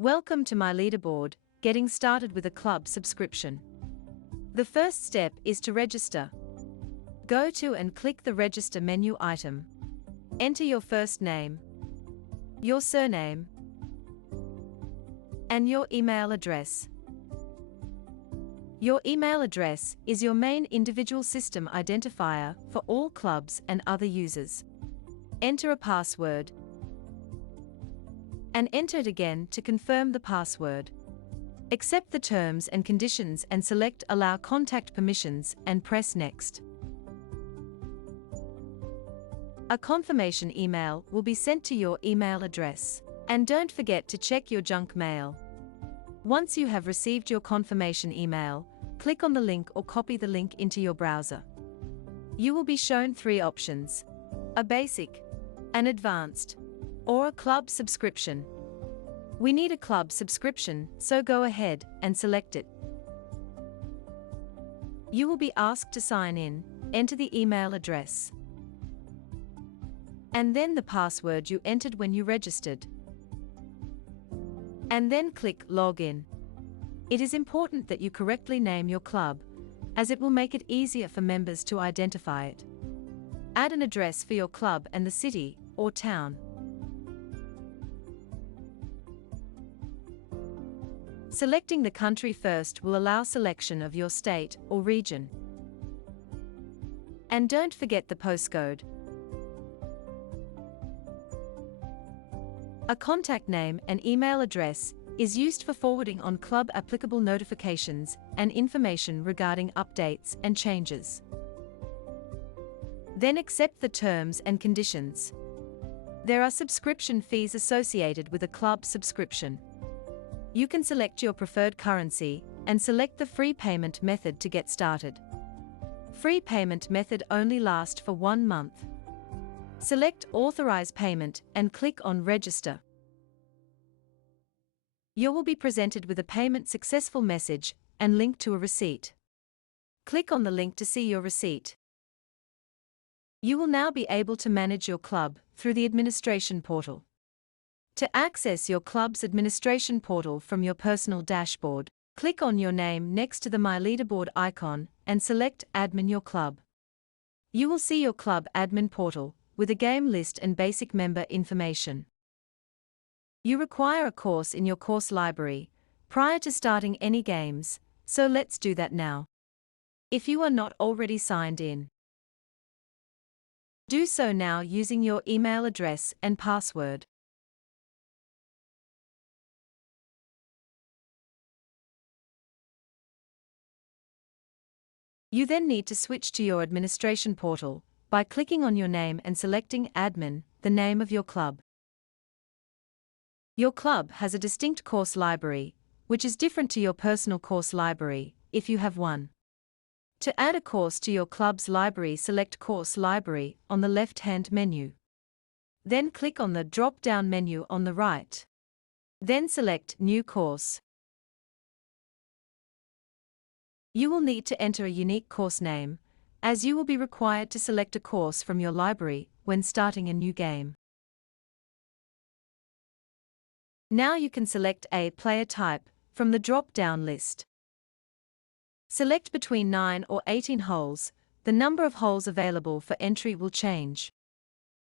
Welcome to my leaderboard, getting started with a club subscription. The first step is to register. Go to and click the register menu item. Enter your first name, your surname, and your email address. Your email address is your main individual system identifier for all clubs and other users. Enter a password and enter it again to confirm the password. Accept the terms and conditions and select Allow Contact Permissions and press Next. A confirmation email will be sent to your email address. And don't forget to check your junk mail. Once you have received your confirmation email, click on the link or copy the link into your browser. You will be shown three options: a basic, an advanced, or a club subscription. We need a club subscription, so go ahead and select it. You will be asked to sign in, enter the email address, and then the password you entered when you registered. And then click Login. It is important that you correctly name your club, as it will make it easier for members to identify it. Add an address for your club and the city or town. Selecting the country first will allow selection of your state or region. And don't forget the postcode. A contact name and email address is used for forwarding on club applicable notifications and information regarding updates and changes. Then accept the terms and conditions. There are subscription fees associated with a club subscription. You can select your preferred currency and select the free payment method to get started. Free payment method only lasts for 1 month. Select Authorize Payment and click on Register. You will be presented with a payment successful message and link to a receipt. Click on the link to see your receipt. You will now be able to manage your club through the administration portal. To access your club's administration portal from your personal dashboard, click on your name next to the My Leaderboard icon and select Admin Your Club. You will see your club admin portal with a game list and basic member information. You require a course in your course library prior to starting any games, so let's do that now. If you are not already signed in, do so now using your email address and password. You then need to switch to your administration portal by clicking on your name and selecting Admin, the name of your club. Your club has a distinct course library, which is different to your personal course library, if you have one. To add a course to your club's library, select Course Library on the left-hand menu. Then click on the drop-down menu on the right. Then select New Course. You will need to enter a unique course name, as you will be required to select a course from your library when starting a new game. Now you can select a player type from the drop-down list. Select between 9 or 18 holes. The number of holes available for entry will change.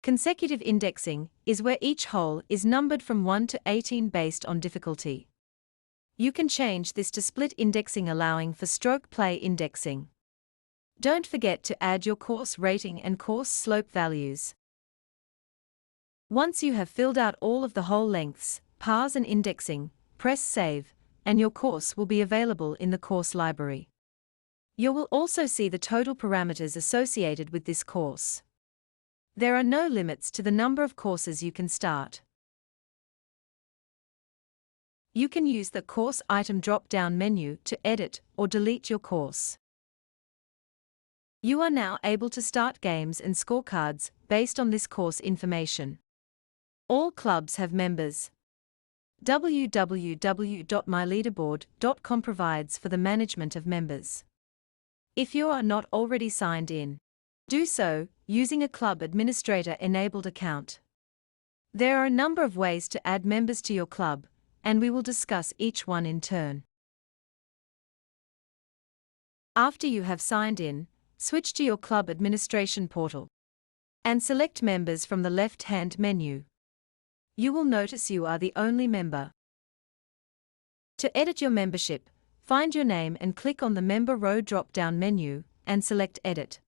Consecutive indexing is where each hole is numbered from 1 to 18 based on difficulty. You can change this to split indexing, allowing for stroke play indexing. Don't forget to add your course rating and course slope values. Once you have filled out all of the hole lengths, pars and indexing, press Save, and your course will be available in the course library. You will also see the total parameters associated with this course. There are no limits to the number of courses you can start. You can use the Course Item drop-down menu to edit or delete your course. You are now able to start games and scorecards based on this course information. All clubs have members. www.myleaderboard.com provides for the management of members. If you are not already signed in, do so using a club administrator-enabled account. There are a number of ways to add members to your club, and we will discuss each one in turn. After you have signed in, switch to your club administration portal and select Members from the left-hand menu. You will notice you are the only member. To edit your membership, find your name and click on the Member Row drop-down menu and select Edit.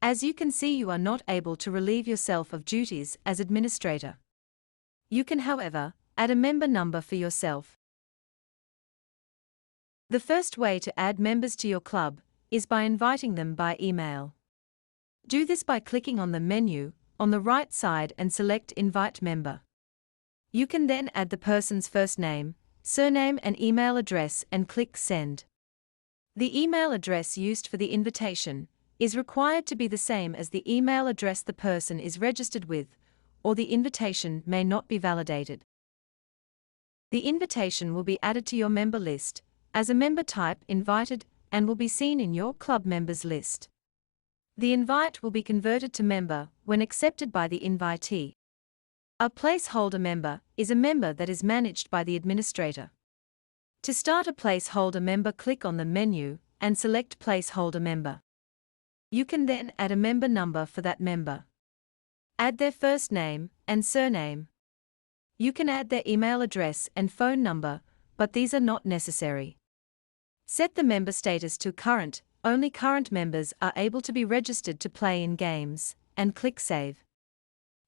As you can see, you are not able to relieve yourself of duties as administrator. You can, however, add a member number for yourself. The first way to add members to your club is by inviting them by email. Do this by clicking on the menu on the right side and select Invite Member. You can then add the person's first name, surname and email address and click Send. The email address used for the invitation is required to be the same as the email address the person is registered with, or the invitation may not be validated. The invitation will be added to your member list as a member type invited and will be seen in your club members list. The invite will be converted to member when accepted by the invitee. A placeholder member is a member that is managed by the administrator. To start a placeholder member, click on the menu and select Placeholder Member. You can then add a member number for that member. Add their first name and surname. You can add their email address and phone number, but these are not necessary. Set the member status to Current. Only current members are able to be registered to play in games, and click Save.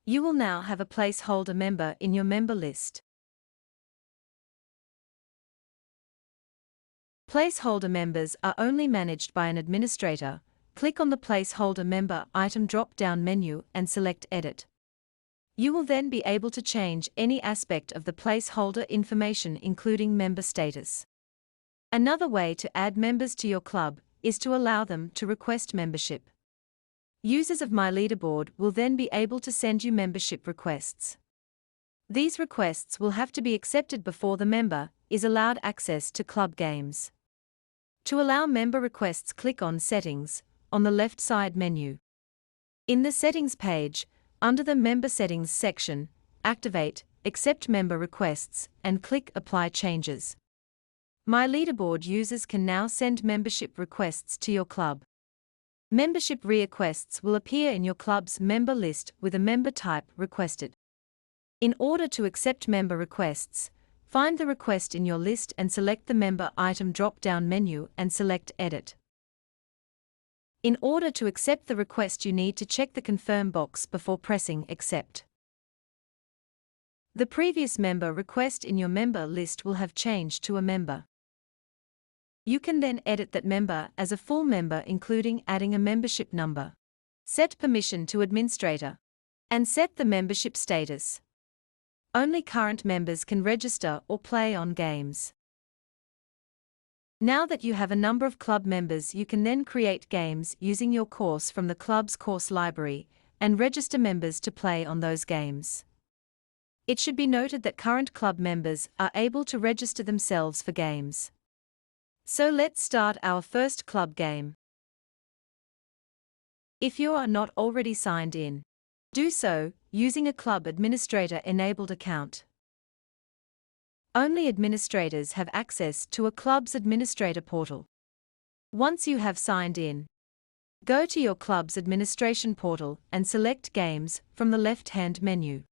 You will now have a placeholder member in your member list. Placeholder members are only managed by an administrator. Click on the Placeholder Member item drop-down menu and select Edit. You will then be able to change any aspect of the placeholder information, including member status. Another way to add members to your club is to allow them to request membership. Users of My Leaderboard will then be able to send you membership requests. These requests will have to be accepted before the member is allowed access to club games. To allow member requests, click on Settings on the left side menu. In the Settings page, under the Member Settings section, activate Accept Member Requests and click Apply Changes. My Leaderboard users can now send membership requests to your club. Membership requests will appear in your club's member list with a member type requested. In order to accept member requests, find the request in your list and select the member item drop-down menu and select Edit. In order to accept the request, you need to check the Confirm box before pressing Accept. The previous member request in your member list will have changed to a member. You can then edit that member as a full member, including adding a membership number. Set permission to administrator. And set the membership status. Only current members can register or play on games. Now that you have a number of club members, you can then create games using your course from the club's course library and register members to play on those games. It should be noted that current club members are able to register themselves for games. So let's start our first club game. If you are not already signed in, do so using a club administrator-enabled account. Only administrators have access to a club's administrator portal. Once you have signed in, go to your club's administration portal and select Games from the left-hand menu.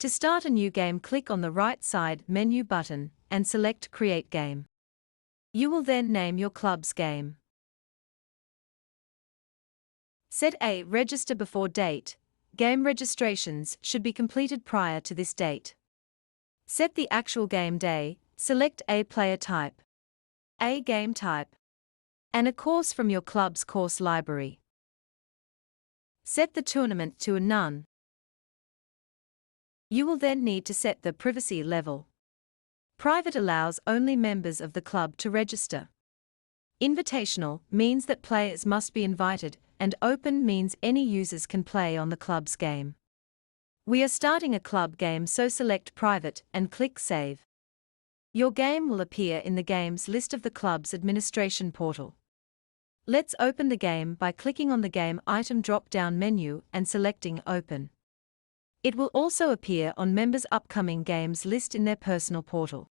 To start a new game, click on the right side menu button and select Create Game. You will then name your club's game. Set a Register Before date. Game registrations should be completed prior to this date. Set the actual game day, select a player type, a game type, and a course from your club's course library. Set the tournament to a None. You will then need to set the privacy level. Private allows only members of the club to register. Invitational means that players must be invited, and open means any users can play on the club's game. We are starting a club game, so select Private and click Save. Your game will appear in the games list of the club's administration portal. Let's open the game by clicking on the game item drop-down menu and selecting Open. It will also appear on members' upcoming games list in their personal portal.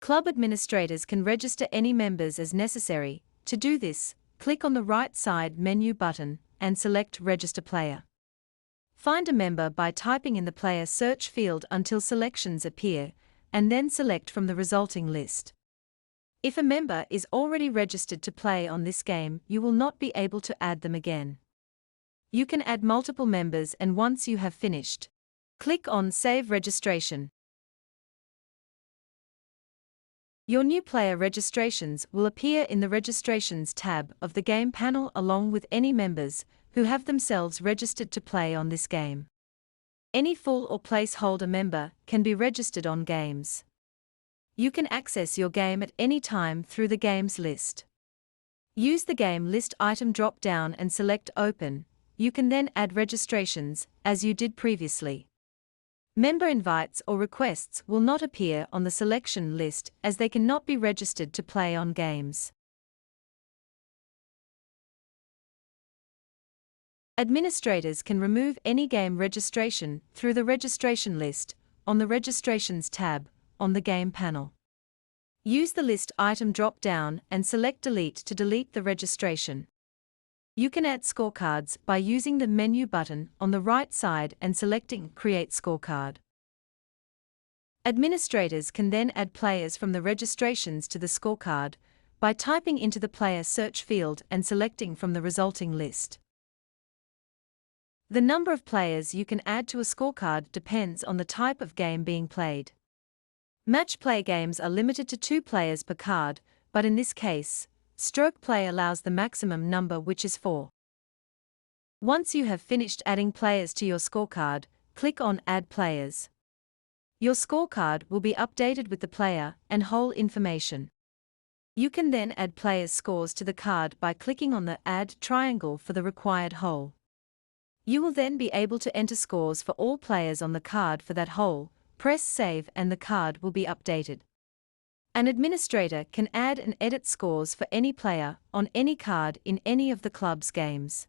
Club administrators can register any members as necessary. To do this, click on the right side menu button and select Register Player. Find a member by typing in the player search field until selections appear, and then select from the resulting list. If a member is already registered to play on this game, you will not be able to add them again. You can add multiple members, and once you have finished, click on Save Registration. Your new player registrations will appear in the Registrations tab of the Game panel along with any members who have themselves registered to play on this game. Any full or placeholder member can be registered on games. You can access your game at any time through the Games list. Use the Game List item drop-down and select Open. You can then add registrations, as you did previously. Member invites or requests will not appear on the selection list as they cannot be registered to play on games. Administrators can remove any game registration through the registration list on the Registrations tab on the Game panel. Use the List item drop-down and select Delete to delete the registration. You can add scorecards by using the menu button on the right side and selecting Create Scorecard. Administrators can then add players from the registrations to the scorecard by typing into the player search field and selecting from the resulting list. The number of players you can add to a scorecard depends on the type of game being played. Match play games are limited to 2 players per card, but in this case, Stroke Play allows the maximum number, which is 4. Once you have finished adding players to your scorecard, click on Add Players. Your scorecard will be updated with the player and hole information. You can then add players' scores to the card by clicking on the Add triangle for the required hole. You will then be able to enter scores for all players on the card for that hole. Press Save and the card will be updated. An administrator can add and edit scores for any player on any card in any of the club's games.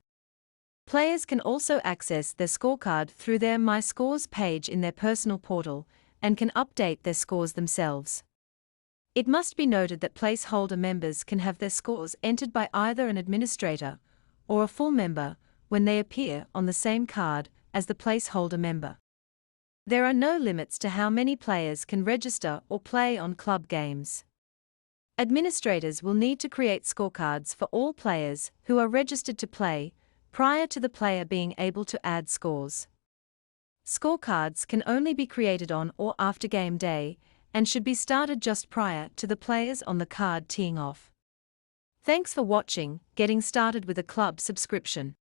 Players can also access their scorecard through their My Scores page in their personal portal and can update their scores themselves. It must be noted that placeholder members can have their scores entered by either an administrator or a full member when they appear on the same card as the placeholder member. There are no limits to how many players can register or play on club games. Administrators will need to create scorecards for all players who are registered to play prior to the player being able to add scores. Scorecards can only be created on or after game day and should be started just prior to the players on the card teeing off. Thanks for watching, getting started with a club subscription.